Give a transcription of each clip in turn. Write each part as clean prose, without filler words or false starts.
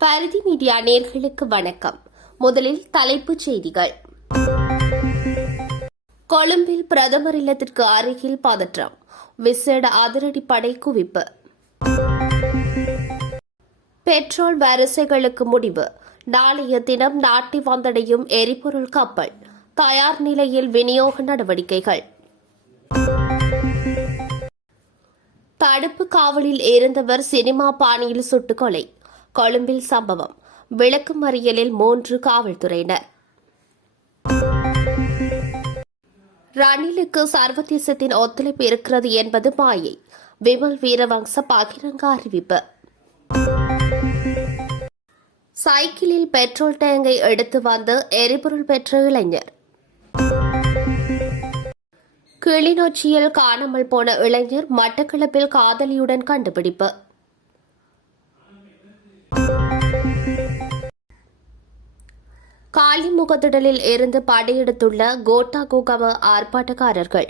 பரிதி media நேயர்களுக்கு வணக்கம். முதலில் தலைப்புச் செய்திகள். கொழும்பில் பிரதமர் இல்லத்திற்கு அருகில் பதற்றம், விசேட அதிரடிப்படை குவிப்பு. பெட்ரோல் வரிசைகளுக்கு முடிவு, நாளைய தினம் நாட்டை வந்தடையும் எரிபொருள் கப்பல், தயார் நிலையில் விநியோக நடவடிக்கைகள். தடுப்பு காவலில் இருந்தவர் சினிமா பாணியில் சுட்டுக் கொலை, கொழும்பில் சம்பவம், விளக்குமறியலில் 3 காவல்துறையினர். ரணிலுக்கு சர்வதேசத்தின் ஒத்துழைப்பு இருக்கிறது என்பது மாயை, விமல் வீரவங்ச பகிரங்க அறிவிப்பு. சைக்கிளில் பெட்ரோல் டேங்கை எடுத்து வந்து எரிபொருள் பெற்ற இளைஞர். கிளிநொச்சியில் காணாமல் போன இளைஞர் மட்டக்களப்பில் காதலியுடன் கண்டுபிடிப்பு. காலிமுகத்திடலில் இருந்து படையெடுத்துள்ள கோட்டா கோகம ஆர்ப்பாட்டக்காரர்கள்.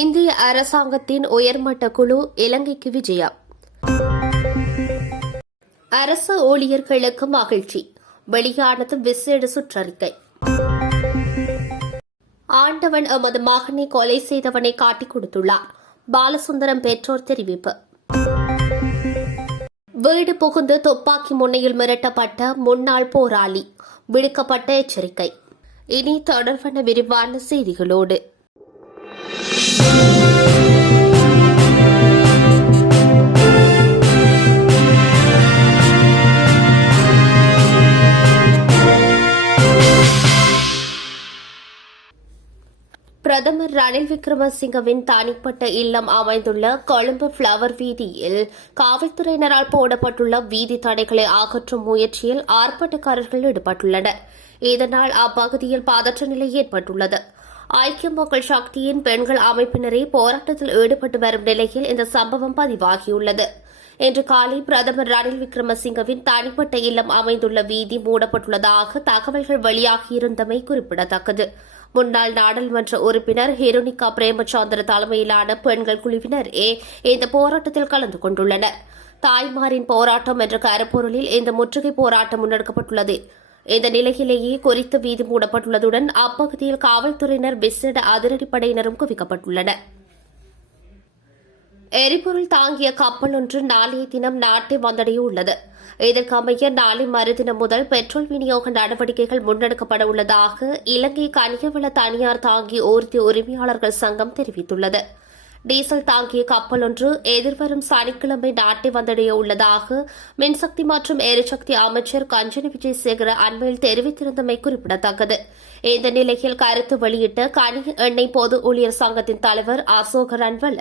இந்திய அரசாங்கத்தின் உயர்மட்ட குழு இலங்கைக்கு விஜயம். அரசு ஊழியர்களுக்கு மகிழ்ச்சி, வெளியானது விசேட சுற்றறிக்கை. ஆண்டவன் எமது மகனை கொலை செய்தவனை காட்டிக் கொடுத்துள்ளார், பாலசுந்தரம் பெற்றோர் தெரிவிப்பு. வீடு புகுந்து துப்பாக்கி முனையில் மிரட்டப்பட்ட முன்னாள் போராளி, விடுக்கப்பட்ட எச்சரிக்கை. இனி தொடர்பான விரிவான செய்திகளோடு. பிரதமர் ரணில் விக்ரமசிங்கவின் தனிப்பட்ட இல்லம் அமைந்துள்ள கொழும்பு பிளவர் வீதியில் காவல்துறையினரால் போடப்பட்டுள்ள வீதி தடைகளை அகற்றும் முயற்சியில் ஆர்ப்பாட்டக்காரர்கள் ஈடுபட்டுள்ளனர். இதனால் அப்பகுதியில் பதற்ற நிலை ஏற்பட்டுள்ளது. ஐக்கிய மக்கள் சக்தியின் பெண்கள் அமைப்பினரே போராட்டத்தில் ஈடுபட்டு வரும் நிலையில் இந்த சம்பவம் பதிவாகியுள்ளது. இன்று காலை பிரதமர் ரணில் விக்ரமசிங்கவின் தனிப்பட்ட இல்லம் அமைந்துள்ள வீதி மூடப்பட்டுள்ளதாக தகவல்கள் வெளியாகியிருந்தமை குறிப்பிடத்தக்கது. முன்னாள் நாடாளுமன்ற உறுப்பினர் ஹிருணிகா பிரேமச்சந்திர தலைமையிலான பெண்கள் குழுவினரே இந்த போராட்டத்தில் கலந்து கொண்டுள்ளனர். தாய்மாரின் போராட்டம் என்ற கருப்பொருளில் இந்த முற்றுகை போராட்டம் முன்னெடுக்கப்பட்டுள்ளது. இந்த நிலையிலேயே குறித்த வீதி மூடப்பட்டுள்ளதுடன் அப்பகுதியில் காவல்துறையினர் விசேட அதிரடிப்படையினரும் குவிக்கப்பட்டுள்ளனர். எரிபொருள் தாங்கிய கப்பல் ஒன்று நாளைய தினம் நாட்டை வந்தடைய உள்ளது. இதற்கமைய நாளை மறுதினம் முதல் பெட்ரோல் விநியோக நடவடிக்கைகள் முன்னெடுக்கப்பட உள்ளதாக இலங்கை கனியவள தனியார் தாங்கிய ஊர்தி உரிமையாளர்கள் சங்கம் தெரிவித்துள்ளது. டீசல் தாங்கிய கப்பல் ஒன்று எதிர்வரும் சனிக்கிழமை நாட்டை வந்தடைய உள்ளதாக மின்சக்தி மற்றும் எரிசக்தி அமைச்சர் கஞ்சன விஜயசேகர அண்மையில் தெரிவித்திருந்தமை குறிப்பிடத்தக்கது. இந்த நிலையில் கருத்து வெளியிட்ட கனிய எண்ணெய் பொது ஊழியர் சங்கத்தின் தலைவர் அசோக ரன்வல,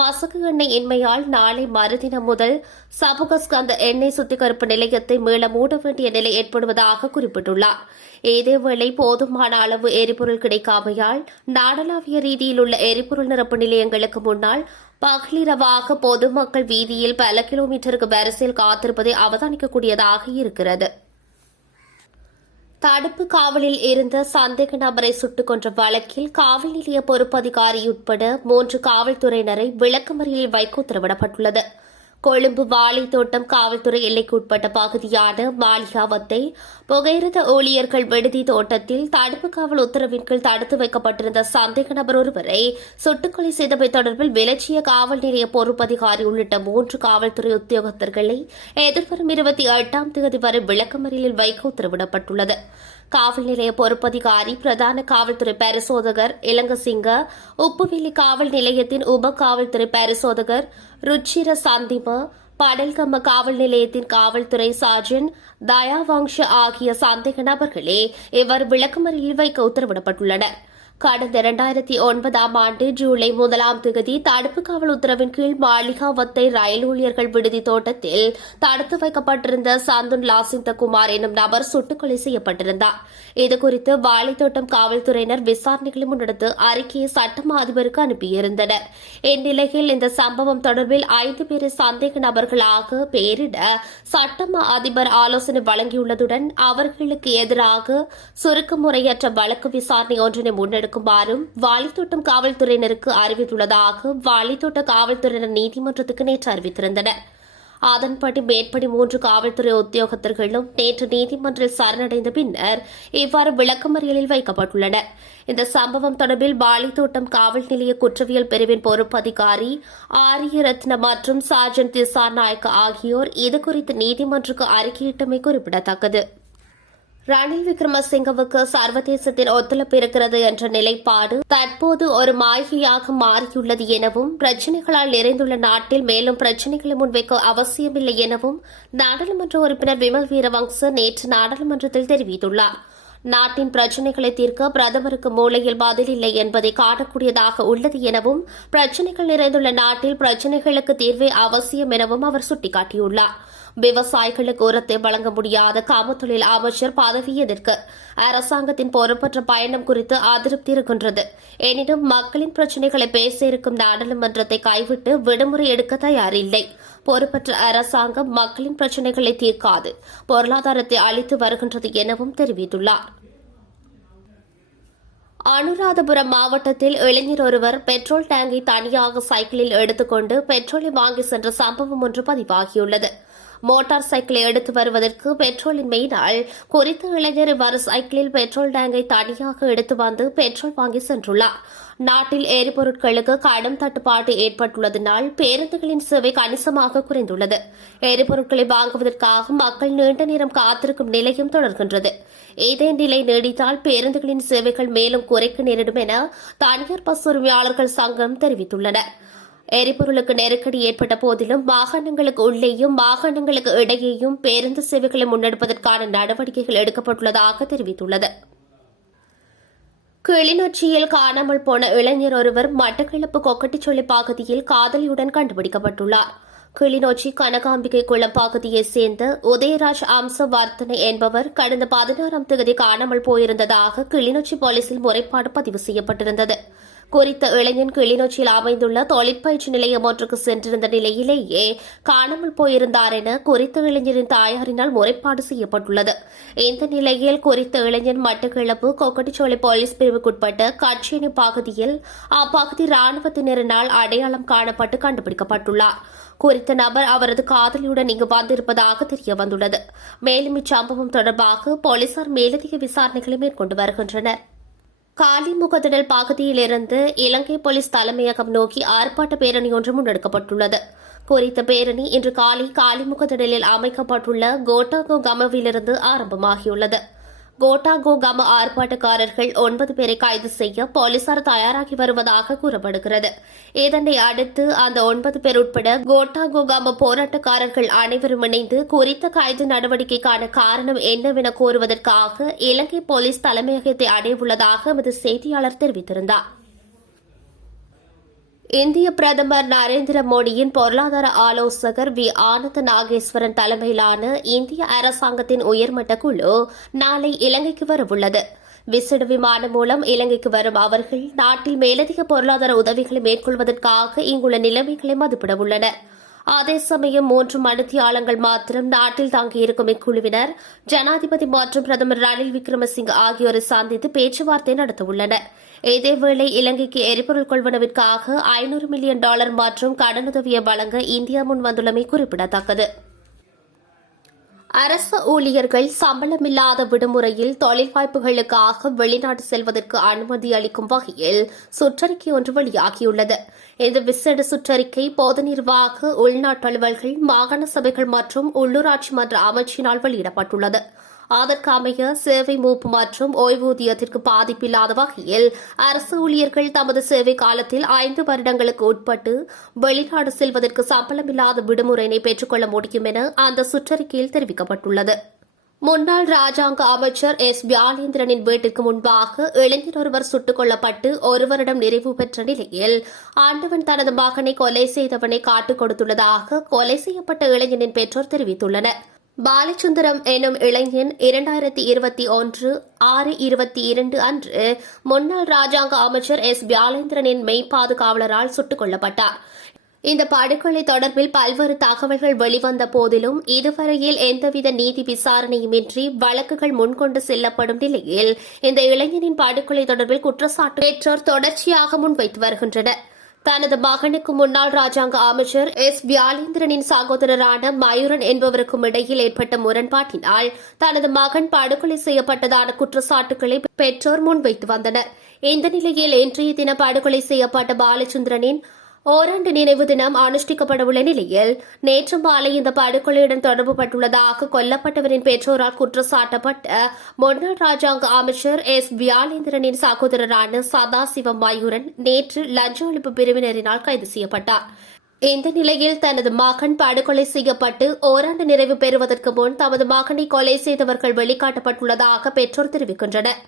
மசகு எண்ணெய் இன்மையால் நாளை மறுதினம் முதல் சபுகஸ்கந்த எண்ணெய் சுத்திகரிப்பு நிலையத்தை மீள மூட வேண்டிய நிலை ஏற்படுவதாக குறிப்பிட்டுள்ளார். இதேவேளை போதுமான அளவு எரிபொருள் கிடைக்காமையால் நாடளாவிய ரீதியில் உள்ள எரிபொருள் நிரப்பு நிலையங்களுக்கு முன்னால் பகலிரவாக பொதுமக்கள் வீதியில் பல கிலோமீட்டருக்கு வரிசையில் காத்திருப்பதை அவதானிக்கக்கூடியதாக இருக்கிறது. தடுப்பு காவலில் இருந்த சந்தேக நபரை சுட்டுக் கொன்ற வழக்கில் காவல் நிலைய பொறுப்பதிகாரி உட்பட 3 காவல்துறையினரை விளக்கமறியலில் வைக்க உத்தரவிடப்பட்டுள்ளது. கொழும்பு வாழைத்தோட்டம் காவல்துறை எல்லைக்குட்பட்ட பகுதியான மாளிகாவத்தை புகையிரத ஊழியர்கள் விடுதி தோட்டத்தில் தடுப்பு காவல் உத்தரவின் கீழ் தடுத்து வைக்கப்பட்டிருந்த சந்தேக நபர் ஒருவரை சுட்டுக்கொலை செய்தமை தொடர்பில் விலச்சிய காவல் நிலைய பொறுப்பதிகாரி உள்ளிட்ட 3 காவல்துறை உத்தியோகத்தர்களை எதிர்வரும் 28ஆம் தேதி வரை விளக்கமறியலில் வைக்க உத்தரவிடப்பட்டுள்ளது. காவல் நிலைய பொறுப்பதிகாரி, பிரதான காவல்துறை பரிசோதகர் இளங்கசிங்க, உப்புவெளி காவல் நிலையத்தின் உப காவல்துறை பரிசோதகர் ருச்சிர சந்திம, படல்கம காவல் நிலையத்தின் காவல்துறை சார்ஜன் தயாவங்ஷ ஆகிய சந்தேக நபர்களே இவர் விளக்கமறியலில் வைக்க உத்தரவிடப்பட்டுள்ளனர். கடந்த 2009ஆம் ஆண்டு ஜூலை 1ஆம் தேதி தடுப்பு காவல் உத்தரவின் கீழ் மாளிகாவத்தை ரயில் ஊழியர்கள் விடுதி தோட்டத்தில் தடுத்து வைக்கப்பட்டிருந்த சந்துன் லாசிந்த குமார் எனும் நபர் சுட்டுக்கொலை செய்யப்பட்டிருந்தார். இதுகுறித்து வாழைத்தோட்டம் காவல்துறையினர் விசாரணைகளை முன்னெடுத்து அறிக்கையை சட்டமா அதிபருக்கு அனுப்பியிருந்தனர். இந்நிலையில் இந்த சம்பவம் தொடர்பில் 5 பேரை சந்தேக நபர்களாக பெயரிட சட்டமா அதிபர் ஆலோசனை வழங்கியுள்ளதுடன் அவர்களுக்கு எதிராக சுருக்க முறையற்ற வழக்கு விசாரணை ஒன்றினை முன்னெடுக்க நடக்குமாறும் வாலித்தோட்டம் காவல்துறையினருக்கு அறிவித்துள்ளதாக வாலித்தோட்ட காவல்துறையினர் நீதிமன்றத்துக்கு நேற்று அறிவித்திருந்தனர். அதன்படி மேற்படி 3 காவல்துறை உத்தியோகத்தர்களும் நேற்று நீதிமன்றில் சரணடைந்த பின்னர் இவ்வாறு விளக்கமறியலில் வைக்கப்பட்டுள்ளனர். இந்த சம்பவம் தொடர்பில் வாலித்தோட்டம் காவல் நிலைய குற்றவியல் பிரிவின் பொறுப்பு அதிகாரி ஆரியரத்ன மற்றும் சார்ஜென்ட் திசாநாயக்க ஆகியோர் இதுகுறித்து நீதிமன்றுக்கு அறிக்கையிட்டமை குறிப்பிடத்தக்கது. ரணில் விக்ரமசிங்கவுக்கு சர்வதேசத்தின் ஒத்துழைப்பு இருக்கிறது என்ற நிலைப்பாடு தற்போது ஒரு மாயையாக மாறியுள்ளது எனவும் பிரச்சினைகளால் நிறைந்துள்ள நாட்டில் மேலும் பிரச்சினைகளை முன்வைக்க அவசியமில்லை எனவும் நாடாளுமன்ற உறுப்பினர் விமல் வீரவங்ச நேற்று நாடாளுமன்றத்தில் தெரிவித்துள்ளார். நாட்டின் பிரச்சினைகளை தீர்க்க பிரதமருக்கு மூளையில் பதில் இல்லை என்பதை காணக்கூடியதாக உள்ளது எனவும் பிரச்சினைகள் நிறைந்துள்ள நாட்டில் பிரச்சினைகளுக்கு தீர்வே அவசியம் எனவும் அவர் சுட்டிக்காட்டியுள்ளார். விவசாயிகளுக்கு உரத்தை வழங்க முடியாத காமத்தொழில் அமைச்சர் பதவி எதற்கு? அரசாங்கத்தின் பொறுப்பற்ற பயணம் குறித்து அதிருப்தி இருக்கின்றது. எனினும் மக்களின் பிரச்சினைகளை பேச இருக்கும் நாடாளுமன்றத்தை கைவிட்டு விடுமுறை எடுக்க தயாரில்லை. பொறுப்பற்ற அரசாங்கம் மக்களின் பிரச்சினைகளை தீர்க்காது, பொருளாதாரத்தை அளித்து வருகின்றது எனவும் தெரிவித்துள்ளார். அனுராதபுரம் மாவட்டத்தில் இளைஞர் ஒருவர் பெட்ரோல் டேங்கை தனியாக சைக்கிளில் எடுத்துக்கொண்டு பெட்ரோலை வாங்கி சென்ற சம்பவம் ஒன்று பதிவாகியுள்ளது. மோட்டார் சைக்கிளை எடுத்து வருவதற்கு பெட்ரோலின்மையினால் குறித்த இளைஞர் இவ்வாறு சைக்கிளில் பெட்ரோல் டேங்கை தனியாக எடுத்து வந்து பெட்ரோல் வாங்கி சென்றுள்ளார். நாட்டில் எரிபொருட்களுக்கு கடும் தட்டுப்பாடு ஏற்பட்டுள்ளதனால் பேருந்துகளின் சேவை கணிசமாக குறைந்துள்ளது. எரிபொருட்களை வாங்குவதற்காக மக்கள் நீண்ட நேரம் காத்திருக்கும் நிலையும் தொடர்கின்றது. இதே நிலை நீடித்தால் பேருந்துகளின் சேவைகள் மேலும் குறைக்க நேரிடும் என தனியார் பஸ் உரிமையாளர்கள் சங்கம் தெரிவித்துள்ளனர். எரிபொருளுக்கு நெருக்கடி ஏற்பட்ட போதிலும் வாகனங்களுக்கு உள்ளேயும் வாகனங்களுக்கு இடையேயும் பேருந்து சேவைகளை முன்னெடுப்பதற்கான நடவடிக்கைகள் எடுக்கப்பட்டுள்ளதாக தெரிவித்துள்ளது. கிளிநொச்சியில் காணாமல் போன இளைஞர் ஒருவர் மட்டக்களப்பு கொக்கட்டிச்சொல்லி பகுதியில் காதலியுடன் கண்டுபிடிக்கப்பட்டுள்ளார். கிளிநொச்சி கனகாம்பிகை குளம் பகுதியைச் சேர்ந்த உதயராஜ் அம்சவர்த்தனை என்பவர் கடந்த 16ஆம் தேதி காணாமல் போயிருந்ததாக கிளிநொச்சி போலீசில் முறைப்பாடு பதிவு செய்யப்பட்டிருந்தது. குறித்த இளைஞன் கிளிநொச்சியில் அமைந்துள்ள தொழிற்பயிற்சி நிலையம் ஒன்றுக்கு சென்றிருந்த நிலையிலேயே காணாமல் போயிருந்தார் என குறித்த இளைஞரின் தாயாரினால் முறைப்பாடு செய்யப்பட்டுள்ளது. இந்த நிலையில் குறித்த இளைஞன் மட்டக்களப்பு கொக்கட்டிச்சோலை போலீஸ் பிரிவுக்குட்பட்ட கட்சியணி பகுதியில் அப்பகுதி ராணுவத்தினரினால் அடையாளம் காணப்பட்டு கண்டுபிடிக்கப்பட்டுள்ளார். குறித்த நபர் அவரது காதலியுடன் இங்கு வந்திருப்பதாக தெரியவந்துள்ளது. மேலும் இச்சம்பவம் தொடர்பாக போலீசார் மேலதிக விசாரணைகளை மேற்கொண்டு வருகின்றனர். காலிமுகத்திடல் பகுதியிலிருந்து இலங்கை போலீஸ் தலைமையகம் நோக்கி ஆர்ப்பாட்ட பேரணி ஒன்று முன்னெடுக்கப்பட்டுள்ளது. குறித்த பேரணி இன்று காலை காலிமுகத்திடலில் அமைக்கப்பட்டுள்ள கோட்டாகோ கமவிலிருந்து ஆரம்பமாகியுள்ளது. கோட்டாகோ கம ஆர்ப்பாட்டக்காரர்கள் 9 பேரை கைது செய்ய போலீசார் தயாராகி வருவதாக கூறப்படுகிறது. இதனை அடுத்து அந்த 9 பேர் உட்பட கோட்டாகோ கம போராட்டக்காரர்கள் அனைவரும் இணைந்து குறித்த கைது நடவடிக்கைக்கான காரணம் என்னவென கோருவதற்காக இலங்கை போலீஸ் தலைமையகத்தை அடையவுள்ளதாக எமது செய்தியாளர் தெரிவித்திருந்தார். இந்திய பிரதமர் நரேந்திர மோடியின் பொருளாதார ஆலோசகர் வி ஆனந்த நாகேஸ்வரன் தலைமையிலான இந்திய அரசாங்கத்தின் உயர்மட்ட குழு நாளை இலங்கைக்கு வரவுள்ளது. விசேட விமானம் மூலம் இலங்கைக்கு வரும் அவர்கள் நாட்டில் மேலதிக பொருளாதார உதவிகளை மேற்கொள்வதற்காக இங்குள்ள நிலைமைகளை மதிப்பிடவுள்ளனர். அதே சமயம் 3 மணித்தியாலங்கள் மாத்திரம் நாட்டில் தங்கியிருக்கும் இக்குழுவினர் ஜனாதிபதி மற்றும் பிரதமர் ரணில் விக்ரமசிங்க ஆகியோரை சந்தித்து பேச்சுவார்த்தை நடத்தவுள்ளனர். இதேவேளை இலங்கைக்கு எரிபொருள் கொள்வனவிற்காக $500 மில்லியன் மற்றும் கடனுதவியை வழங்க இந்தியா முன் வந்துள்ளமை குறிப்பிடத்தக்கது. அரசு ஊழியர்கள் சம்பளமில்லாத விடுமுறையில் தொழில் வாய்ப்புகளுக்காக வெளிநாடு செல்வதற்கு அனுமதி அளிக்கும் வகையில் சுற்றறிக்கை ஒன்று வெளியாகியுள்ளது. இந்த விசேட சுற்றறிக்கை பொது நிர்வாக, உள்நாட்டு அலுவல்கள், மாகாண சபைகள் மற்றும் உள்ளூராட்சி மன்ற அமைச்சினால் வெளியிடப்பட்டுள்ளது. அதற்கமைய சேவை மூப்பு மற்றும் ஓய்வூதியத்திற்கு பாதிப்பில்லாத வகையில் அரசு ஊழியர்கள் தமது சேவை காலத்தில் 5 வருடங்களுக்கு உட்பட்டு வெளிநாடு செல்வதற்கு சம்பளமில்லாத விடுமுறையினை பெற்றுக் கொள்ள முடியும் என அந்த சுற்றறிக்கையில் தெரிவிக்கப்பட்டுள்ளது. முன்னாள் ராஜாங்க அமைச்சர் எஸ் வியாழேந்திரனின் வீட்டிற்கு முன்பாக இளைஞர் ஒருவர் சுட்டுக் கொல்லப்பட்டு 1 வருடம் நிறைவு பெற்ற நிலையில் ஆண்டவன் தனது மகனை கொலை செய்தவனை காட்டுக் கொடுத்துள்ளதாக கொலை செய்யப்பட்ட இளைஞனின் பெற்றோர் தெரிவித்துள்ளனர். பாலச்சுந்தரம் எனும் இளைஞன் 2021 6/22 அன்று முன்னாள் ராஜாங்க அமைச்சர் எஸ் வியாழேந்திரனின் மெய்ப்பாதுகாவலரால் சுட்டுக் கொல்லப்பட்டார். இந்த படுகொலை தொடர்பில் பல்வேறு தகவல்கள் வெளிவந்த போதிலும் இதுவரையில் எந்தவித நீதி விசாரணையுமின்றி வழக்குகள் முன்கொண்டு செல்லப்படும் நிலையில் இந்த இளைஞனின் படுகொலை தொடர்பில் குற்றச்சாட்டு பெற்றோர் தொடர்ச்சியாக முன்வைத்து வருகின்றனர். தனது மகனுக்கு முன்னாள் ராஜாங்க அமைச்சர் எஸ் வியாலேந்திரனின் சகோதரரான மயூரன் என்பவருக்கும் இடையில் ஏற்பட்ட முரண்பாட்டினால் தனது மகன் படுகொலை செய்யப்பட்டதான குற்றச்சாட்டுகளை பெற்றோர் முன்வைத்து வந்தனர். இந்த நிலையில் இன்றைய தினம் படுகொலை செய்யப்பட்ட பாலச்சந்திரனின் ஓராண்டு நினைவு தினம் அனுஷ்டிக்கப்படவுள்ள நிலையில் நேற்று மாலை இந்த படுகொலையுடன் தொடர்புபட்டுள்ளதாக கொல்லப்பட்டவரின் பெற்றோரால் குற்றச்சாட்டப்பட்ட முன்னாள் ராஜாங்க அமைச்சர் எஸ் வியாலேந்திரனின் சகோதரரான சதாசிவம் மயூரன் நேற்று லஞ்ச ஒழிப்பு பிரிவினரினால் கைது செய்யப்பட்டார். இந்த நிலையில் தனது மகன் படுகொலை செய்யப்பட்டு ஓராண்டு நிறைவு பெறுவதற்கு முன் தமது மகனை கொலை செய்தவர்கள் வெளிக்காட்டப்பட்டுள்ளதாக பெற்றோர் தெரிவிக்கின்றனர்.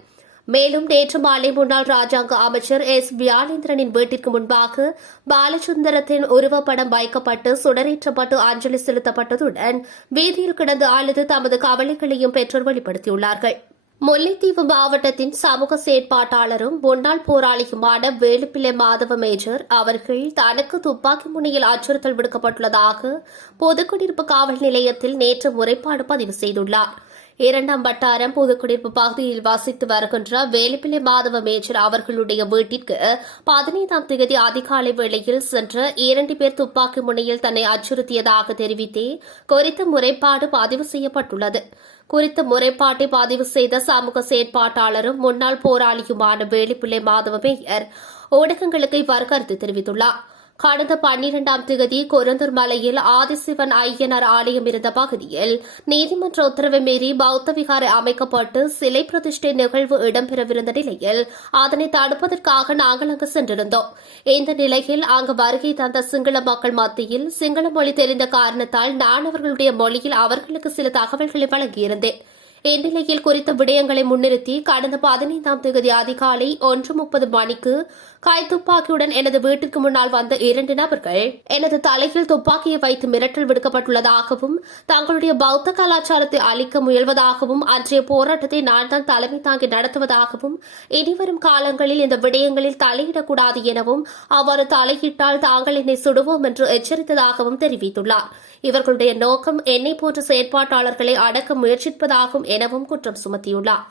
மேலும் நேற்று மாலை முன்னாள் ராஜாங்க அமைச்சர் எஸ் வியாலேந்திரனின் வீட்டிற்கு முன்பாக பாலசுந்தரத்தின் உருவப்படம் வைக்கப்பட்டு சுடரேற்றப்பட்டு அஞ்சலி செலுத்தப்பட்டதுடன் வீதியில் கிடந்து அழுது தமது கவலைகளையும் பெற்றோர் வெளிப்படுத்தியுள்ளார்கள். முல்லைத்தீவு மாவட்டத்தின் சமூக செயற்பாட்டாளரும் முன்னாள் போராளியுமான வேலுப்பிள்ளை மாதவ மேஜர் அவர்கள் தனக்கு துப்பாக்கி முனையில் அச்சுறுத்தல் விடுக்கப்பட்டுள்ளதாக பொதுக்குடியிருப்பு காவல் நிலையத்தில் நேற்று முறைப்பாடு பதிவு செய்துள்ளார். 2ஆம் வட்டாரம் புதுக்குடியிருப்பு பகுதியில் வசித்து வருகின்ற வேலுப்பிள்ளை மாதவ மேஜர் அவர்களுடைய வீட்டிற்கு 15ஆம் தேதி அதிகாலை வேளையில் சென்ற 2 பேர் துப்பாக்கி முனையில் தன்னை அச்சுறுத்தியதாக தெரிவித்தே குறித்த முறைப்பாடு பதிவு செய்யப்பட்டுள்ளது. குறித்த முறைப்பாட்டை பதிவு செய்த சமூக செயற்பாட்டாளரும் முன்னாள் போராளியுமான வேலுப்பிள்ளை மாதவ மேயர் ஊடகங்களுக்கு இவ்வாறு கருத்து தெரிவித்துள்ளார். கடந்த 12ஆம் தேதி கொரந்தூர் மலையில் ஆதிசிவன் ஐயனார் ஆலயம் இருந்த பகுதியில் நீதிமன்ற உத்தரவை மீறி பௌத்த விகாரை அமைக்கப்பட்டு சிலை பிரதிஷ்டை நிகழ்வு இடம்பெறவிருந்த நிலையில் அதனை தடுப்பதற்காக நாங்கள் அங்கு சென்றிருந்தோம். இந்த நிலையில் அங்கு வருகை தந்த சிங்கள மக்கள் மத்தியில் சிங்கள மொழி தெரிந்த காரணத்தால் நான் அவர்களுடைய மொழியில் அவர்களுக்கு சில தகவல்களை வழங்கியிருந்தேன். இந்நிலையில் குறித்த விடயங்களை முன்னிறுத்தி கடந்த 15ஆம் தேதி அதிகாலை 1:30 மணிக்கு கைத்துப்பாக்கியுடன் எனது வீட்டிற்கு முன்னால் வந்த 2 நபர்கள் எனது தலையில் துப்பாக்கியை வைத்து மிரட்டல் விடுக்கப்பட்டுள்ளதாகவும் தங்களுடைய பௌத்த கலாச்சாரத்தை அழிக்க முயல்வதாகவும் அன்றைய போராட்டத்தை நான் தான் தலைமை தாங்கி நடத்துவதாகவும் இனிவரும் காலங்களில் இந்த விடயங்களில் தலையிடக்கூடாது எனவும் அவ்வாறு தலையிட்டால் தாங்கள் என்னை சுடுவோம் என்று எச்சரித்ததாகவும் தெரிவித்துள்ளார். இவர்களுடைய நோக்கம் என்னை போன்ற செயற்பாட்டாளர்களை அடக்க முயற்சிப்பதாகும் எனவும் குற்றம் சுமத்தியுள்ளார்.